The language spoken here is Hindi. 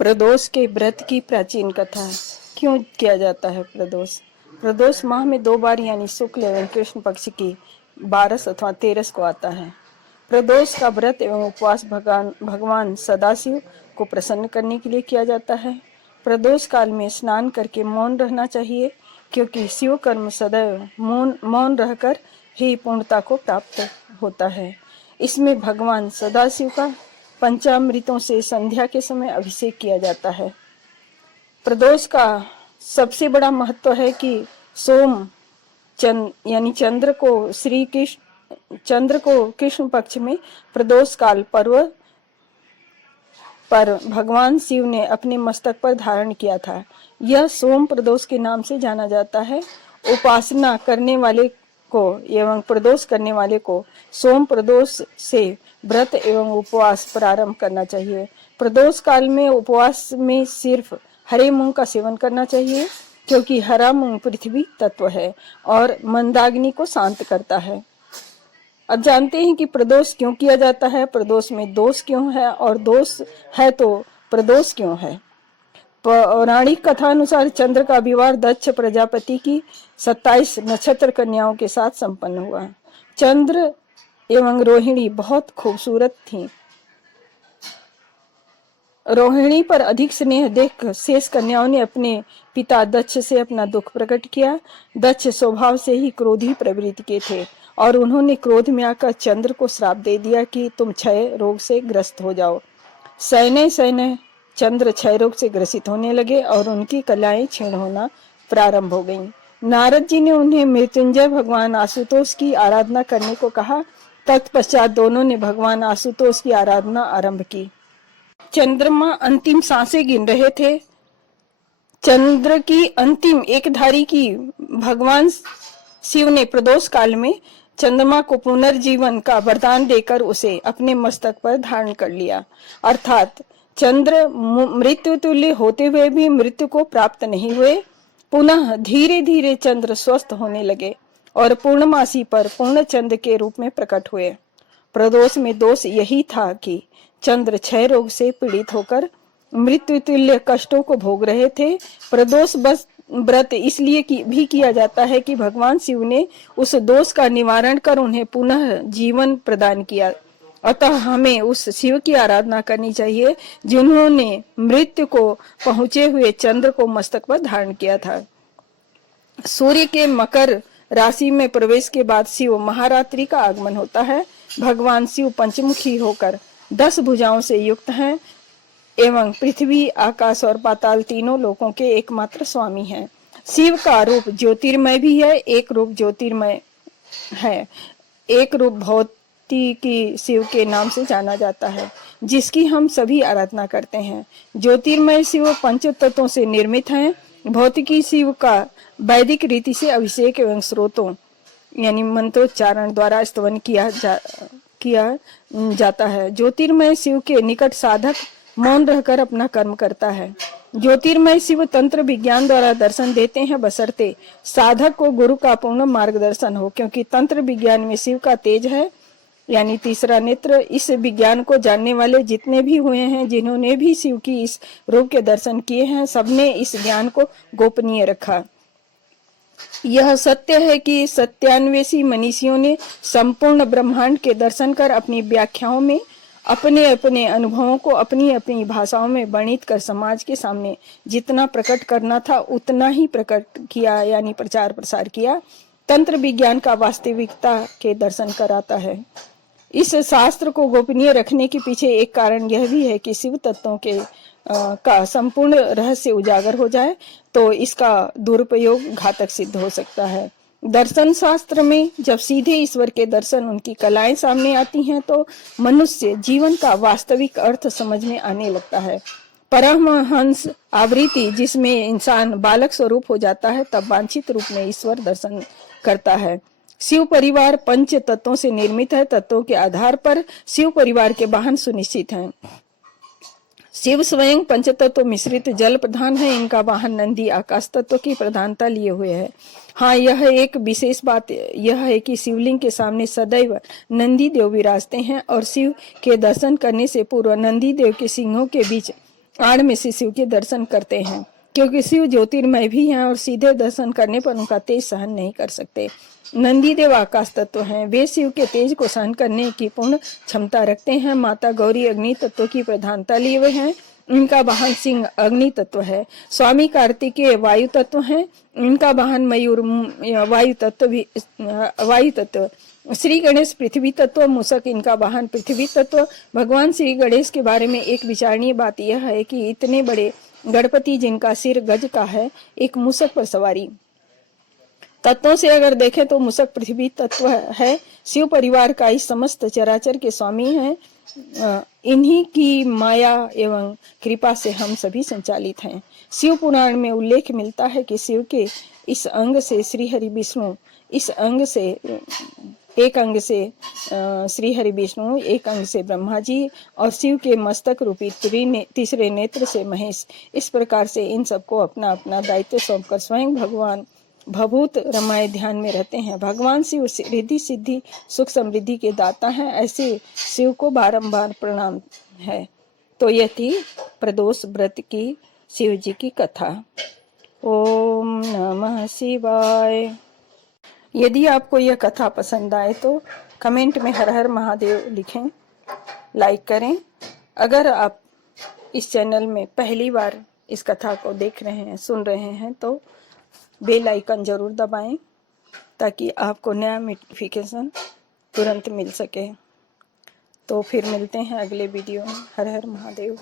प्रदोष के व्रत की प्राचीन कथा। क्यों किया जाता है प्रदोष? प्रदोष माह में 2 बार यानी शुक्ल एवं कृष्ण पक्ष की 12 अथवा 13 को आता है। प्रदोष का व्रत एवं उपवास भगवान सदाशिव को प्रसन्न करने के लिए किया जाता है। प्रदोष काल में स्नान करके मौन रहना चाहिए, क्योंकि शिव कर्म सदैव मौन रहकर ही पूर्णता को प्राप्त होता है। इसमें भगवान सदाशिव का पंचामृतों से संध्या के समय अभिषेक किया जाता है। प्रदोष का सबसे बड़ा महत्व है कि सोम यानी चंद्र को कृष्ण पक्ष में प्रदोष काल पर्व पर भगवान शिव ने अपने मस्तक पर धारण किया था। यह सोम प्रदोष के नाम से जाना जाता है। उपासना करने वाले को एवं प्रदोष करने वाले को सोम प्रदोष से व्रत एवं उपवास प्रारंभ करना चाहिए। प्रदोष काल में उपवास में सिर्फ हरे मूंग का सेवन करना चाहिए, क्योंकि हरा मूंग पृथ्वी तत्व है और मंदाग्नि को शांत करता है। अब जानते हैं कि प्रदोष क्यों किया जाता है, प्रदोष में दोष क्यों है और दोष है तो प्रदोष क्यों है। पौराणिक कथा अनुसार चंद्र का विवाह दक्ष प्रजापति की 27 नक्षत्र कन्याओं के साथ संपन्न हुआ। चंद्र एवं रोहिणी बहुत खूबसूरत थीं। रोहिणी पर अधिक स्नेह देख शेष कन्याओं ने अपने पिता दक्ष से अपना दुख प्रकट किया। दक्ष स्वभाव से ही क्रोधी प्रवृत्ति के थे और उन्होंने क्रोध में आकर चंद्र को श्राप दे दिया कि तुम क्षय रोग से ग्रस्त हो जाओ। सैने चंद्र क्षय रोग से ग्रसित होने लगे और उनकी कलाएं क्षीण होना प्रारंभ हो गईं। नारद जी ने उन्हें मृत्युंजय भगवान आशुतोष की आराधना करने को कहा। तत्पश्चात दोनों ने भगवान आशुतोष की आराधना आरंभ की। चंद्रमा अंतिम सांसें गिन रहे थे। चंद्र की अंतिम एक धारी की भगवान शिव ने प्रदोष काल में चंद्रमा को पुनर्जीवन का वरदान देकर उसे अपने मस्तक पर धारण कर लिया। अर्थात चंद्र मृत्यु तुल्य होते हुए भी मृत्यु को प्राप्त नहीं हुए। पुनः धीरे धीरे चंद्र स्वस्थ होने लगे और पूर्णमासी पर पूर्ण चंद्र के रूप में प्रकट हुए। प्रदोष में दोष यही था कि चंद्र क्षय रोग से पीड़ित होकर मृत्यु तुल्य कष्टों को भोग रहे थे। प्रदोष व्रत इसलिए भी किया जाता है कि भगवान शिव ने उस दोष का निवारण कर उन्हें पुनः जीवन प्रदान किया। अतः हमें उस शिव की आराधना करनी चाहिए जिन्होंने मृत्यु को पहुंचे हुए चंद्र को मस्तक पर धारण किया था। सूर्य के मकर राशि में प्रवेश के बाद शिव महारात्रि का आगमन होता है। भगवान शिव पंचमुखी होकर 10 भुजाओं से युक्त हैं एवं पृथ्वी, आकाश और पाताल तीनों लोकों के एकमात्र स्वामी हैं। शिव का रूप ज्योतिर्मय भी है, एक रूप ज्योतिर्मय है, एक रूप भौतिकी शिव के नाम से जाना जाता है, जिसकी हम सभी आराधना करते हैं। ज्योतिर्मय शिव पंच तत्वों से निर्मित हैं। भौतिकी शिव का वैदिक रीति से अभिषेक एवं स्रोतों यानी मंत्रोच्चारण द्वारा स्तवन किया जाता है। ज्योतिर्मय शिव के निकट साधक मौन रहकर अपना कर्म करता है। ज्योतिर्मय शिव तंत्र विज्ञान द्वारा दर्शन देते हैं, बशर्ते साधक को गुरु का पूर्ण मार्गदर्शन हो, क्योंकि तंत्र विज्ञान में शिव का तेज है यानी तीसरा नेत्र। इस विज्ञान को जानने वाले जितने भी हुए हैं, जिन्होंने भी शिव की इस रूप के दर्शन किए हैं, सबने इस ज्ञान को गोपनीय रखा। यह सत्य है कि सत्यान्वेषी मनीषियों ने संपूर्ण ब्रह्मांड के दर्शन कर अपनी व्याख्याओं में अपने अपने अनुभवों को अपनी अपनी भाषाओं में वर्णित कर समाज के सामने जितना प्रकट करना था उतना ही प्रकट किया यानी प्रचार प्रसार किया। तंत्र विज्ञान का वास्तविकता के दर्शन कराता है। इस शास्त्र को गोपनीय रखने के पीछे एक कारण यह भी है कि शिव तत्वों के का संपूर्ण रहस्य उजागर हो जाए तो इसका दुरुपयोग घातक सिद्ध हो सकता है। दर्शन शास्त्र में जब सीधे ईश्वर के दर्शन, उनकी कलाएं सामने आती हैं तो मनुष्य जीवन का वास्तविक अर्थ समझ में आने लगता है। परमहंस आवृत्ति जिसमें इंसान बालक स्वरूप हो जाता है, तब वांछित रूप में ईश्वर दर्शन करता है। शिव परिवार पंच तत्वों से निर्मित है। तत्वों के आधार पर शिव परिवार के वाहन सुनिश्चित हैं। शिव स्वयं पंचतत्व मिश्रित जल प्रधान है। इनका वाहन नंदी आकाश तत्व की प्रधानता लिए हुए है। हाँ, यह एक विशेष बात यह है कि शिवलिंग के सामने सदैव नंदी देव विराजते हैं और शिव के दर्शन करने से पूर्व नंदी देव के सिंहों के बीच आड़ में से शिव के दर्शन करते हैं, क्योंकि शिव ज्योतिर्मय भी हैं और सीधे दर्शन करने पर उनका तेज सहन नहीं कर सकते। नंदी देव आकाश तत्व हैं, वे शिव के तेज को सहन करने की पूर्ण क्षमता रखते हैं। माता गौरी अग्नि तत्व की प्रधानता लिए हुए हैं, इनका वाहन सिंह अग्नि तत्व है। स्वामी कार्तिकेय वायु तत्व हैं, इनका वाहन मयूर वायु तत्व। श्री गणेश पृथ्वी तत्व, मूषक इनका वाहन पृथ्वी तत्व। भगवान श्री गणेश के बारे में एक विचारणीय बात यह है कि इतने बड़े गणपति जिनका सिर गज का है, एक मूषक पर सवारी। तत्वों से अगर देखें तो मूषक पृथ्वी तत्व है। शिव परिवार का इस समस्त चराचर के स्वामी हैं। इन्हीं की माया एवं कृपा से हम सभी संचालित हैं। शिव पुराण में उल्लेख मिलता है कि शिव के इस अंग से श्री हरि विष्णु, इस अंग से एक अंग से श्री हरि विष्णु, एक अंग से ब्रह्मा जी और शिव के मस्तक रूपी तीसरे नेत्र से महेश। इस प्रकार से इन सबको अपना अपना दायित्व सौंपकर स्वयं भगवान भभूत रमाए ध्यान में रहते हैं। भगवान शिव रिद्धि सिद्धि सुख समृद्धि के दाता हैं। ऐसे शिव को बारंबार प्रणाम है। तो यह थी प्रदोष व्रत की शिव जी की कथा। ओम नमः शिवाय। यदि आपको यह कथा पसंद आए तो कमेंट में हर हर महादेव लिखें, लाइक करें। अगर आप इस चैनल में पहली बार इस कथा को देख रहे हैं, सुन रहे हैं, तो बेल आइकन जरूर दबाएं ताकि आपको नया नोटिफिकेशन तुरंत मिल सके। तो फिर मिलते हैं अगले वीडियो में। हर हर महादेव।